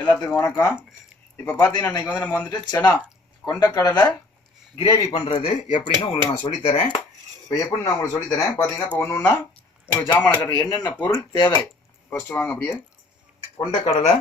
எல்லாத்துக்கும் வணக்கம். இப்போ பார்த்தீங்கன்னா இன்னைக்கு வந்து நம்ம வந்துட்டு செனா கொண்டக்கடலை கிரேவி பண்ணுறது எப்படின்னு உங்களுக்கு நான் சொல்லித்தரேன். இப்போ எப்படி நான் உங்களுக்கு சொல்லித்தரேன். பார்த்தீங்கன்னா இப்போ ஒன்று ஒன்றா உங்களுக்கு ஜாமான கட்டுற என்னென்ன பொருள் தேவை? ஃபஸ்ட்டு வாங்க அப்படியே. கொண்டக்கடலை.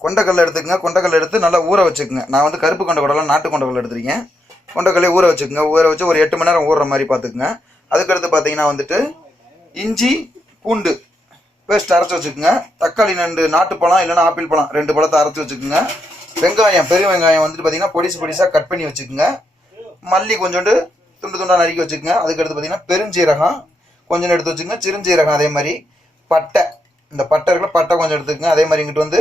கொண்டக்கடலை எடுத்துக்கங்க. கொண்டக்கடலை எடுத்து நல்லா ஊற வச்சுக்கோங்க. நான் வந்து கருப்பு கொண்டக்கடலை நாட்டு கொண்டக்கடலை எடுத்துருக்கேன். கொண்டக்கடலை ஊற வச்சுக்கோங்க. ஊற வச்சு ஒரு எட்டு மணி நேரம் ஊறுற மாதிரி பார்த்துக்குங்க. அதுக்கடுத்து பார்த்தீங்கன்னா வந்துட்டு இஞ்சி பூண்டு பேஸ்ட் அரைச்சி வச்சுக்கோங்க. தக்காளி ரெண்டு நாட்டு பழம் இல்லைன்னா ஆப்பிள் பழம் ரெண்டு பழத்தை அரைச்சி வச்சுக்கோங்க. வெங்காயம் பெரிய வெங்காயம் வந்துட்டு பார்த்தீங்கன்னா பொடிசு பொடிசாக கட் பண்ணி வச்சுக்கோங்க. மல்லி கொஞ்சோண்டு துண்டு துண்டாக நறுக்கி வச்சுக்கோங்க. அதுக்கடுத்து பார்த்தீங்கன்னா பெருஞ்சீரகம் கொஞ்சம் எடுத்து வச்சுக்கோங்க. சிறுஞ்சீரகம் அதே மாதிரி. பட்டை. இந்த பட்டை இருக்குல்ல பட்டை கொஞ்சம் எடுத்துக்கோங்க. அதே மாதிரி இங்கிட்டு வந்து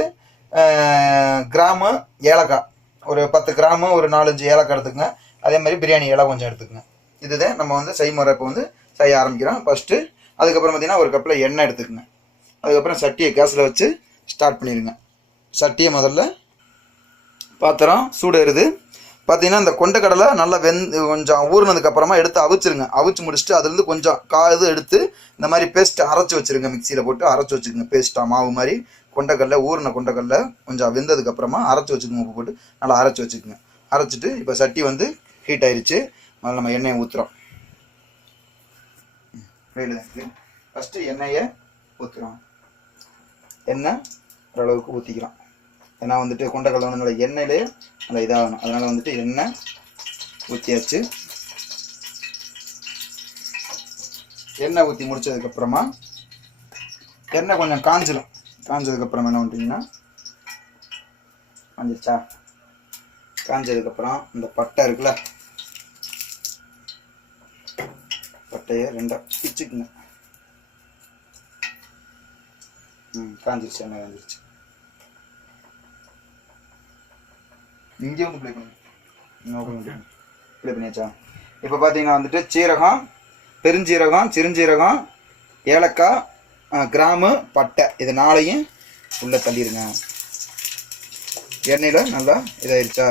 கிராமு ஏலக்காய். ஒரு பத்து கிராமு ஒரு நாலஞ்சு ஏலக்காய் எடுத்துக்கோங்க. அதே மாதிரி பிரியாணி இலை கொஞ்சம் எடுத்துக்கோங்க. இதுதான் நம்ம வந்து செய்முறை இப்போ வந்து செய்ய ஆரம்பிக்கிறோம். ஃபஸ்ட்டு அதுக்கப்புறம் பார்த்தீங்கன்னா ஒரு கப்பில் எண்ணெய் எடுத்துக்கோங்க. அதுக்கப்புறம் சட்டியை கேஸில் வச்சு ஸ்டார்ட் பண்ணிடுங்க. சட்டியை முதல்ல பாத்திரம் சூடேறுது பார்த்தீங்கன்னா இந்த கொண்டக்கடலை நல்லா வெந்து கொஞ்சம் ஊறினதுக்கப்புறமா எடுத்து அவிச்சிருங்க. அவிச்சு முடிச்சுட்டு அதுலேருந்து கொஞ்சம் கா இது எடுத்து இந்த மாதிரி பேஸ்ட் அரைச்சி வச்சிருங்க. மிக்சியில் போட்டு அரைச்சி வச்சுருங்க. பேஸ்ட்டாக மாவு மாதிரி கொண்டக்கடலை ஊறின கொண்டக்கடலை கொஞ்சம் வெந்ததுக்கப்புறமா அரைச்சி வச்சுக்கோங்க உப்பு போட்டு நல்லா அரைச்சி வச்சுக்கோங்க. அரைச்சிட்டு இப்போ சட்டி வந்து ஹீட் ஆயிடுச்சு முதல்ல நம்ம எண்ணெயை ஊற்றுறோம் ஃபஸ்ட்டு எண்ணெயை ஊற்றுறோம் எண்ணெய் ஓரளவுக்கு ஊற்றிக்கலாம் ஏன்னா வந்துட்டு கொண்டக்கடலை வந்து நல்லா எண்ணெயிலே நல்லா இதாகணும். அதனால் வந்துட்டு எண்ணெய் ஊற்றியாச்சு எண்ணெய் ஊற்றி முடிச்சதுக்கப்புறமா எண்ணெய் கொஞ்சம் காஞ்சிடும் காஞ்சதுக்கப்புறம் என்ன பண்ணிட்டீங்கன்னா காஞ்சிச்சா காஞ்சதுக்கப்புறம் இந்த பட்டை இருக்குல்ல பட்டையை ரெண்டாக பிச்சுக்குங்க. ம் காஞ்சிருச்சு எண்ணெய் காஞ்சிருச்சு. இங்கே வந்து ப்ளே பண்ணுங்க பண்ணி ப்ளே பண்ணியாச்சா? இப்போ பார்த்தீங்கன்னா வந்துட்டு சீரகம் பெருஞ்சீரகம் சிறுஞ்சீரகம் ஏலக்காய் கிராமு பட்டை. இது நாளையும் உள்ளே தள்ளிடுங்க எண்ணெயில் நல்லா இதாயிருச்சா?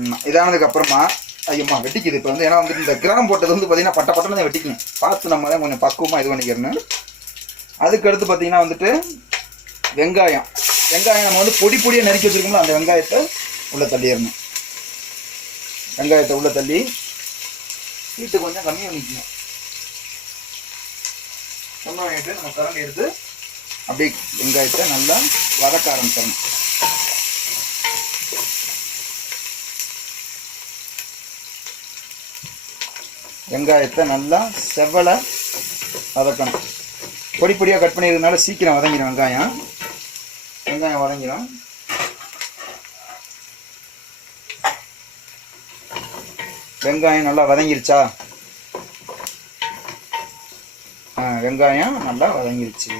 ம், ஐயம்மா வெட்டிக்குது. இப்போ வந்து ஏன்னா வந்துட்டு இந்த கிராம் போட்டது வந்து பார்த்தீங்கன்னா பட்ட பட்டம் தான் வெட்டிக்கணும். பார்த்து நம்ம தான் கொஞ்சம் பக்குவமாக இது பண்ணிக்கிறேன்னு அதுக்கு அடுத்து பார்த்தீங்கன்னா வந்துட்டு வெங்காயம். வெங்காயம் நம்ம வந்து பொடி பொடியாக நறுக்கி வச்சுருக்கோம்ல அந்த வெங்காயத்தை உள்ளே தள்ளிடணும். வெங்காயத்தை உள்ளே தள்ளி ஹீட்டு கொஞ்சம் கம்மி நிற்கணும் கம்மி பண்ணிட்டு நம்ம கரண்டி எடுத்து அப்படியே வெங்காயத்தை நல்லா வதக்க ஆரம்பிச்சிடணும். வெங்காயத்தை நல்லா செவ்வலை வதக்கணும். பொடி பொடியாக கட் பண்ணியிருக்கனால சீக்கிரம் வதங்கிடும் வெங்காயம். வெங்காயம் வதங்கிடும் வெங்காயம் நல்லா வதங்கிருச்சா? ஆ வெங்காயம் நல்லா வதங்கிருச்சு.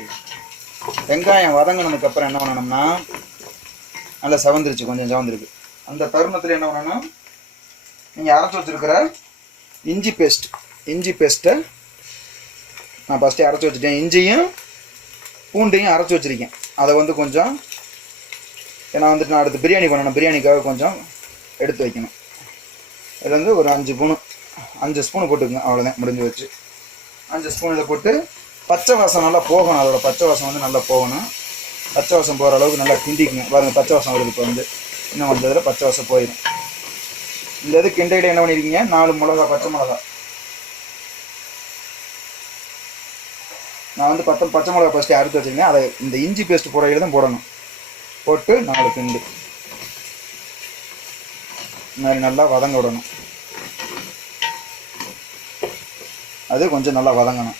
வெங்காயம் வதங்கினதுக்கு அப்புறம் என்ன பண்ணணும்னா நல்லா செவந்துருச்சு கொஞ்சம் செவந்துருக்கு. அந்த தருணத்தில் என்ன பண்ணணும்? நீங்கள் அரைச்சி வச்சுருக்கிற இஞ்சி பேஸ்ட் இஞ்சி பேஸ்ட்டை நான் ஃபஸ்ட்டு அரைச்சி வச்சுட்டேன். இஞ்சியும் பூண்டையும் அரைச்சி வச்சுருக்கேன். அதை வந்து கொஞ்சம் ஏன்னா வந்துட்டு நான் அடுத்து பிரியாணி பண்ணணும். பிரியாணிக்காக கொஞ்சம் எடுத்து வைக்கணும். இதில் வந்து ஒரு அஞ்சு ஸ்பூனு அஞ்சு ஸ்பூனு போட்டுக்கோங்க. அவ்வளோதான் முடிஞ்சு வச்சு அஞ்சு ஸ்பூன் இதை போட்டு பச்சை வாசம் நல்லா போகணும். அதோட பச்சை வாசம் வந்து நல்லா போகணும். பச்சை வாசம் போகிற அளவுக்கு நல்லா கிண்டிக்குங்க. பாருங்கள் பச்சை வாசம் வருது இப்போ வந்து. இன்னும் வந்ததில் பச்சை வாசம் போயிடும். இந்த இது கிண்டையில் என்ன பண்ணியிருக்கீங்க நாலு மிளகா பச்சை மிளகா வந்து பத்து பச்சை மிளகா ஃபஸ்ட்டு அறுத்து வச்சுருக்கேன் அதை இந்த இஞ்சி பேஸ்ட் போடுற தான் போடணும். போட்டு நாலு கிண்டு மாதிரி நல்லா வதங்க விடணும். அது கொஞ்சம் நல்லா வதங்கணும்.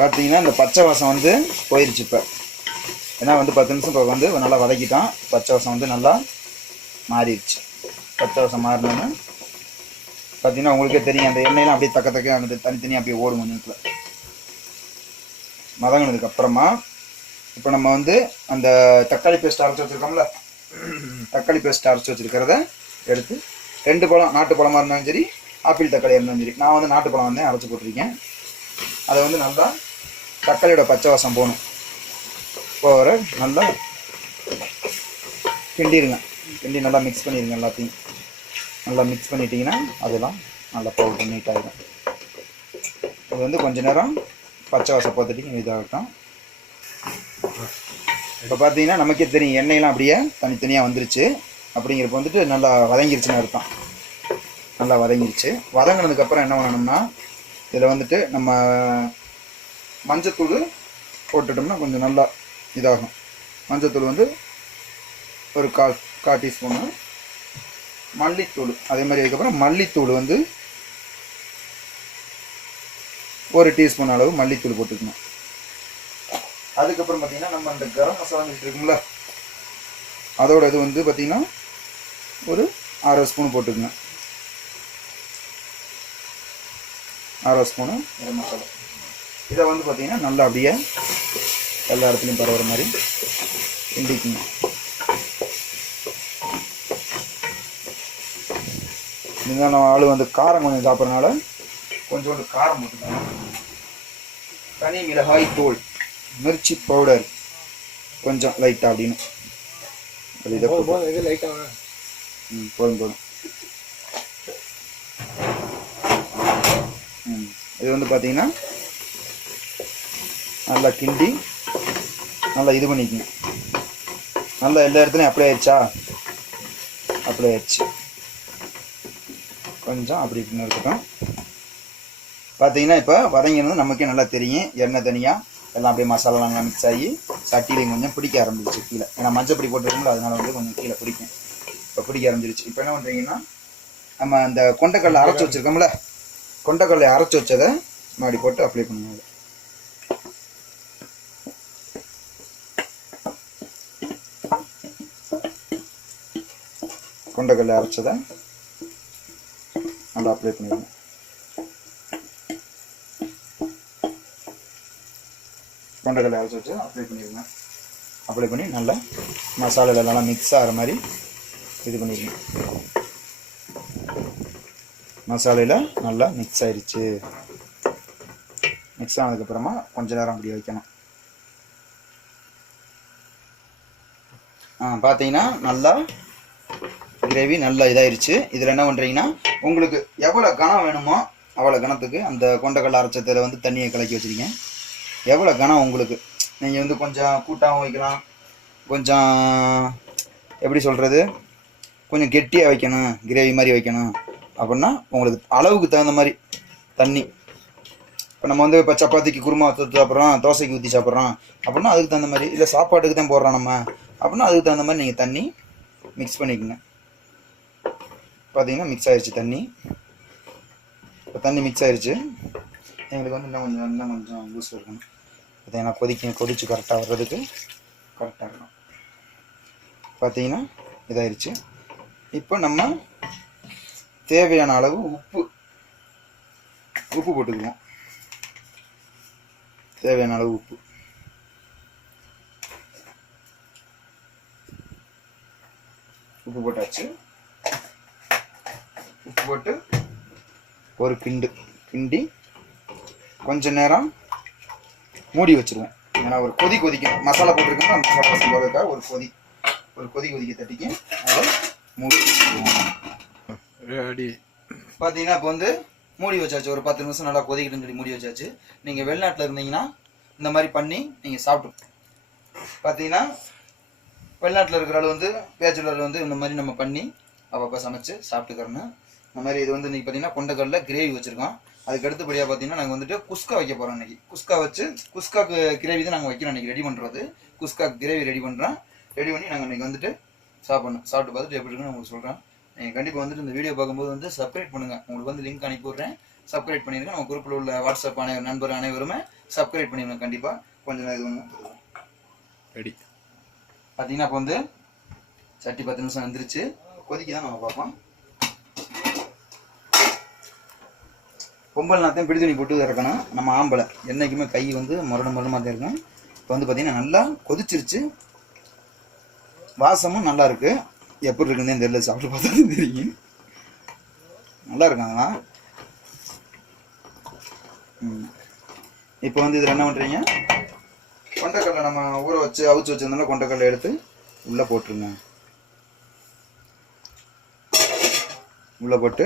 பார்த்தீங்கன்னா இந்த பச்சை வாசம் வந்து போயிடுச்சு இப்போ. ஏன்னா வந்து பத்து நிமிஷம் இப்போ வந்து நல்லா வதக்கிட்டான் பச்சை வாசம் வந்து நல்லா மாறிடுச்சு. பச்சை வாசம் மாறினோன்னு பார்த்தீங்கன்னா உங்களுக்கே தெரியும். அந்த எண்ணெயெலாம் அப்படியே தக்க தக்க அந்த தனித்தனியாக அப்படியே ஓடும் கொஞ்சம் மதங்கினதுக்கு அப்புறமா இப்போ நம்ம வந்து அந்த தக்காளி பேஸ்ட் அரைச்சி வச்சுருக்கோம்ல தக்காளி பேஸ்ட் அரைச்சி வச்சுருக்கிறத எடுத்து ரெண்டு பழம் நாட்டு பழமாக இருந்தாலும் சரி ஆப்பிள் தக்காளியாக இருந்தாலும் சரி நான் வந்து நாட்டு பழம் வந்து அரைச்சி போட்டிருக்கேன். அதை வந்து நல்லா தக்காளியோட பச்சை வாசம் போகணும். போகிற நல்லா கிண்டிடுங்க கிண்டி நல்லா மிக்ஸ் பண்ணிடுங்க எல்லாத்தையும். நல்லா மிக்ஸ் பண்ணிட்டீங்கன்னா அதெல்லாம் நல்லா பவுடர் நீட் ஆகிடும் இது வந்து கொஞ்ச நேரம் பச்சை வாசம் இதாக இருக்கும் இப்போ பார்த்தீங்கன்னா நமக்கே தெரியும் எண்ணெயெல்லாம் அப்படியே தனித்தனியாக வந்துருச்சு. அப்படிங்கிறப்ப வந்துட்டு நல்லா வதங்கிருச்சுன்னு அர்த்தம். நல்லா வதங்கிருச்சு. வதங்கினதுக்கப்புறம் என்ன பண்ணணும்னா இதில் வந்துட்டு நம்ம மஞ்சத்தூள் போட்டுட்டோம்னா கொஞ்சம் நல்லா இதாகும். மஞ்சத்தூள் வந்து ஒரு கா கால் டீஸ்பூனு மல்லித்தூள். அதே மாதிரி அதுக்கப்புறம் மல்லித்தூள் வந்து ஒரு டீஸ்பூன் அளவு மல்லித்தூள் போட்டுக்கணும். அதுக்கப்புறம் பார்த்திங்கன்னா நம்ம அந்த கரம் மசாலா இருக்குங்களா அதோட இது வந்து பார்த்திங்கன்னா ஒரு அரை ஸ்பூன் போட்டுக்கணும். அரை ஸ்பூனு கரம் மசாலா. இதை வந்து பார்த்திங்கன்னா நல்லா அப்படியே எல்லா இடத்துலையும் பரவுற மாதிரி கிண்டிக்குங்க நம்ம ஆள் வந்து காரம் கொஞ்சம் சாப்பிட்றதுனால கொஞ்சோண்டு காரம் போட்டுக்கணும் தனி மிளகாய் தூள் மிர்ச்சி பவுடர் கொஞ்சம் லைட்டாக அப்படின்னு இதை லைட்டாக ம் போதும் போதும். ம் இது வந்து பார்த்தீங்கன்னா நல்லா கிண்டி நல்லா இது பண்ணிக்கங்க. நல்லா எல்லா இடத்துலையும் அப்ளை ஆயிடுச்சா? அப்ளை ஆயிடுச்சு. கொஞ்சம் அப்படி இப்படின்னு இருக்கட்டும். பார்த்தீங்கன்னா இப்போ வதங்கினது நமக்கே நல்லா தெரியும். எண்ணெய் தனியாக எல்லாம் அப்படியே மசாலாலாம் மிக்ஸ் ஆகி சட்டிலையும் கொஞ்சம் பிடிக்க ஆரம்பிச்சிச்சு கீழே. ஏன்னா மஞ்சள் பொடி போட்டிருக்கோம்ல அதனால வந்து கொஞ்சம் கீழே பிடிக்கும். இப்போ பிடிக்க ஆரம்பிச்சிருச்சு. இப்போ என்ன பண்ணுறீங்கன்னா நம்ம அந்த கொண்டைக்கடலை அரைச்சி வச்சுருக்கோம்ல கொண்டைக்கடலை அரைச்சி வச்சதை மாடி போட்டு அப்ளை பண்ணுவாங்க கொண்டக்கடலை அரைச்சதை நல்லா அப்ளை பண்ணிடுவோம் கொண்டக்கடலை அரைச்சி வச்சு அப்ளை பண்ணிடுங்க. அப்ளை பண்ணி நல்லா மசாலாவில் நல்லா மிக்ஸ் ஆகிற மாதிரி இது பண்ணிடுங்க. மசாலையில் நல்லா மிக்ஸ் ஆயிடுச்சு. மிக்ஸ் ஆனதுக்கப்புறமா கொஞ்ச நேரம் அப்படி வைக்கணும். பார்த்தீங்கன்னா நல்லா கிரேவி நல்லா இதாயிருச்சு. இதில் என்ன பண்ணுறீங்கன்னா உங்களுக்கு எவ்வளோ கணம் வேணுமோ அவ்வளோ கணத்துக்கு அந்த கொண்டக்கடலை அரைச்சத்தில் வந்து தண்ணியை கலக்கி வச்சுருக்கேன் எவ்வளோ கனம் உங்களுக்கு? நீங்கள் வந்து கொஞ்சம் கூட்டாகவும் வைக்கலாம். கொஞ்சம் எப்படி சொல்கிறது கொஞ்சம் கெட்டியாக வைக்கணும் கிரேவி மாதிரி வைக்கணும். அப்படின்னா உங்களுக்கு அளவுக்கு தகுந்த மாதிரி தண்ணி. இப்போ நம்ம வந்து இப்போ சப்பாத்திக்கு குருமா ஊற்றி சாப்பிட்றோம் தோசைக்கு ஊற்றி சாப்பிட்றோம். அப்படின்னா அதுக்கு தகுந்த மாதிரி இல்லை சாப்பாட்டுக்கு தான் போடுறோம் நம்ம. அப்படின்னா அதுக்கு தகுந்த மாதிரி நீங்கள் தண்ணி மிக்ஸ் பண்ணிக்கோங்க. பார்த்தீங்கன்னா மிக்ஸ் ஆயிடுச்சு தண்ணி. இப்போ தண்ணி மிக்ஸ் ஆயிடுச்சு எங்களுக்கு வந்து இன்னும் கொஞ்சம் இன்னும் கொஞ்சம் லூஸ் இருக்கணும். பார்த்தீங்கன்னா கொதிக்க கொதிச்சு கரெக்டாக வர்றதுக்கு கரெக்டாக இருக்கணும். பார்த்தீங்கன்னா இதாயிருச்சு. இப்போ நம்ம தேவையான அளவு உப்பு உப்பு போட்டுக்குவோம். தேவையான அளவு உப்பு. உப்பு போட்டாச்சு. உப்பு போட்டு ஒரு கிண்டு கிண்டி கொஞ்ச நேரம் மூடி வச்சிருவோம் ஏன்னா ஒரு கொதி கொதிக்கும். மசாலா போட்டிருக்கோம் மசாலா போடுறதுக்காக ஒரு கொதி ஒரு கொதி கொதிக்க தட்டிக்க அதை மூடி ரெடி. பார்த்தீங்கன்னா இப்போ வந்து மூடி வச்சாச்சு. ஒரு பத்து நிமிஷம் நல்லா கொதிக்கிட்டுன்னு சொல்லி மூடி வச்சாச்சு. நீங்கள் வெளிநாட்டில் இருந்தீங்கன்னா இந்த மாதிரி பண்ணி நீங்கள் சாப்பிட்டு பார்த்தீங்கன்னா வெளிநாட்டில் இருக்கிற ஆள் வந்து பேச்சுலர் வந்து இந்த மாதிரி நம்ம பண்ணி அப்பப்போ சமைச்சு சாப்பிட்டுக்கிறணும் இந்த மாதிரி இது வந்து இன்னைக்கு பார்த்தீங்கன்னா கொண்டக்கடல கிரேவி வச்சுருக்கோம். அதுக்கு அடுத்தபடியாக பார்த்தீங்கன்னா நாங்கள் வந்துட்டு குஸ்கா வைக்க போகிறோம் இன்னைக்கு. குஸ்கா வச்சு குஸ்காக்கு கிரேவி தான் நாங்கள் வைக்கிறோம் இன்னைக்கு ரெடி பண்ணுறது குஸ்கா கிரேவி ரெடி பண்ணுறோம் ரெடி பண்ணி நாங்கள் இன்னைக்கு வந்துட்டு சாப்பிடணும். சாப்பிட்டு பார்த்துட்டு எப்படி இருக்குன்னு உங்களுக்கு சொல்கிறேன் நீங்கள் கண்டிப்பாக வந்துட்டு இந்த வீடியோ பார்க்கும்போது வந்து சப்ஸ்கிரைப் பண்ணுங்கள் உங்களுக்கு வந்து லிங்க் அனுப்பி விட்றேன். சப்ஸ்கிரைப் பண்ணிடுங்க நம்ம குரூப்பில் உள்ள வாட்ஸ்அப் அனை நண்பர் அனைவருமே சப்ஸ்கிரைப் பண்ணிடுங்க கண்டிப்பாக கொஞ்சம் இது பண்ணுங்க ரெடி பார்த்தீங்கன்னா இப்போ வந்து சட்டி பத்து நிமிஷம் வந்துருச்சு. கொதிக்க தான் நம்ம பார்ப்போம். பொம்பல் நாத்தையும் பிடி துணி போட்டு இறக்கணும். நம்ம ஆம்பளை. என்றைக்குமே கை வந்து மரணம் மரணமாக தான் இருக்கும். இப்போ வந்து பார்த்தீங்கன்னா நல்லா கொதிச்சிருச்சு. வாசமும் நல்லா இருக்கு. எப்படி இருக்குன்னு தெரியல. சாப்பிட்டு பார்த்தா தெரியும். நல்லா இருக்கும் அதெல்லாம். ம். இப்போ வந்து இதில் என்ன பண்ணுறீங்க கொண்டக்கடலை நம்ம ஊற வச்சு அவிச்சு வச்சிருந்தோம்ல கொண்டக்கடலை எடுத்து உள்ளே போட்டுருங்க. உள்ளே போட்டு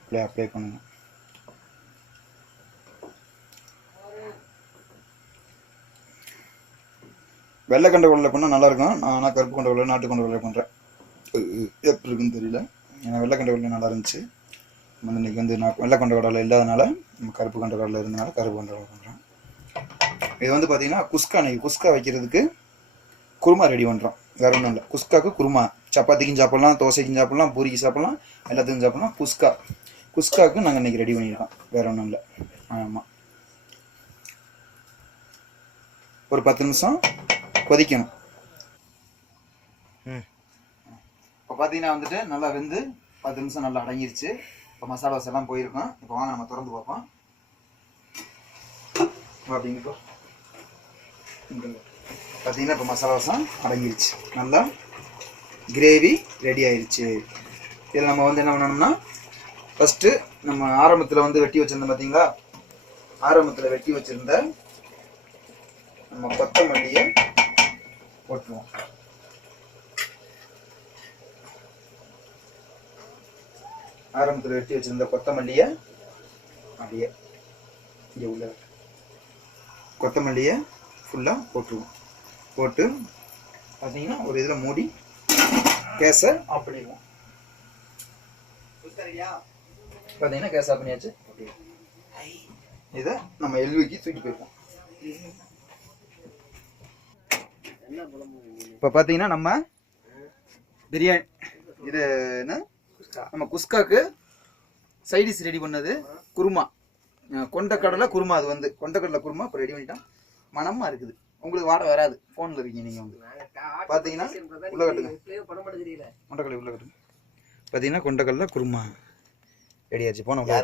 அப்படியே அப்ளை பண்ணுங்க. வெள்ளை கண்ட கொள்ள பண்ணால் நல்லாயிருக்கும் நான் ஆனால் கருப்பு கொண்ட உள்ள நாட்டு கொண்ட கொள்ள பண்ணுறேன் எப்படி இருக்குன்னு தெரியல. ஏன்னா வெள்ளை கண்ட கொள்ள நல்லா இருந்துச்சு. நம்ம வந்து இன்னைக்கு வந்து நான் வெள்ளை கொண்ட கடலை இல்லாதனால நம்ம கருப்பு கொண்ட கடலை இருந்தனால கருப்பு கொண்ட கடலை பண்ணுறோம் இது வந்து பார்த்தீங்கன்னா குஸ்கா நெய் குஸ்கா வைக்கிறதுக்கு குருமா ரெடி பண்ணுறோம் வேறு ஒன்றும் இல்லை. குஸ்காவுக்கு குருமா. சப்பாத்திக்கும் சாப்பிட்லாம் தோசைக்கும் சாப்பிட்லாம் பூரிக்கு சாப்பிட்லாம் எல்லாத்துக்கும் சாப்பிட்லாம். குஸ்கா. குஸ்காவுக்கு நாங்கள் இன்றைக்கி ரெடி பண்ணிடலாம் வேறு ஒன்றும் இல்லை. ஆமாம் ஒரு பத்து நிமிஷம். கொதிக்கணும். இப்போ பார்த்தீங்கன்னா வந்துட்டு நல்லா வெந்து பத்து நிமிஷம் நல்லா அடங்கிருச்சு. இப்போ மசாலாஸ் எல்லாம் போயிருக்கோம். இப்போ வாங்க நம்ம திறந்து பார்ப்போம். அப்படிங்கப்போ பார்த்தீங்கன்னா இப்போ மசாலாஸும் அடங்கிருச்சு. நல்லா கிரேவி ரெடி ஆயிருச்சு. இதில் நம்ம வந்து என்ன பண்ணணும்னா ஃபஸ்ட்டு நம்ம ஆரம்பத்தில் வந்து வெட்டி வச்சுருந்தோம் பார்த்தீங்களா ஆரம்பத்தில் வெட்டி வச்சுருந்த நம்ம கொத்தமல்லியை போட்டுருவோம் ஆரம்பத்தில் வெட்டி வச்சிருந்த கொத்தமல்லியை அப்படியே இங்கே உள்ள கொத்தமல்லியை ஃபுல்லாக போட்டுருவோம். போட்டு பார்த்தீங்கன்னா ஒரு இதில் மூடி கேஸை ஆஃப் பண்ணிடுவோம். பார்த்தீங்கன்னா கேஸ் ஆஃப் பண்ணியாச்சு. இதை நம்ம எல்விக்கு தூக்கி போயிருக்கோம் இப்போ பார்த்தீங்கன்னா நம்ம பிரியாணி இது என்ன? நம்ம குஸ்காக்கு சைடிஷ் ரெடி பண்ணது குருமா. அஹ் கொண்டக்கடலை குருமா அது வந்து. கொண்டக்கடலை குருமா இப்போ ரெடி பண்ணிட்டோம். மனமாக இருக்குது. உங்களுக்கு வாட வராது. ஃபோனில் இருக்கீங்க நீங்கள் வந்து. பார்த்தீங்கன்னா உள்ள கட்டுங்க கொண்டக்கடலை உள்ள கட்டுங்க பார்த்தீங்கன்னா கொண்டக்கடலை குருமா. ரெடி ஆச்சு. போன உள்ள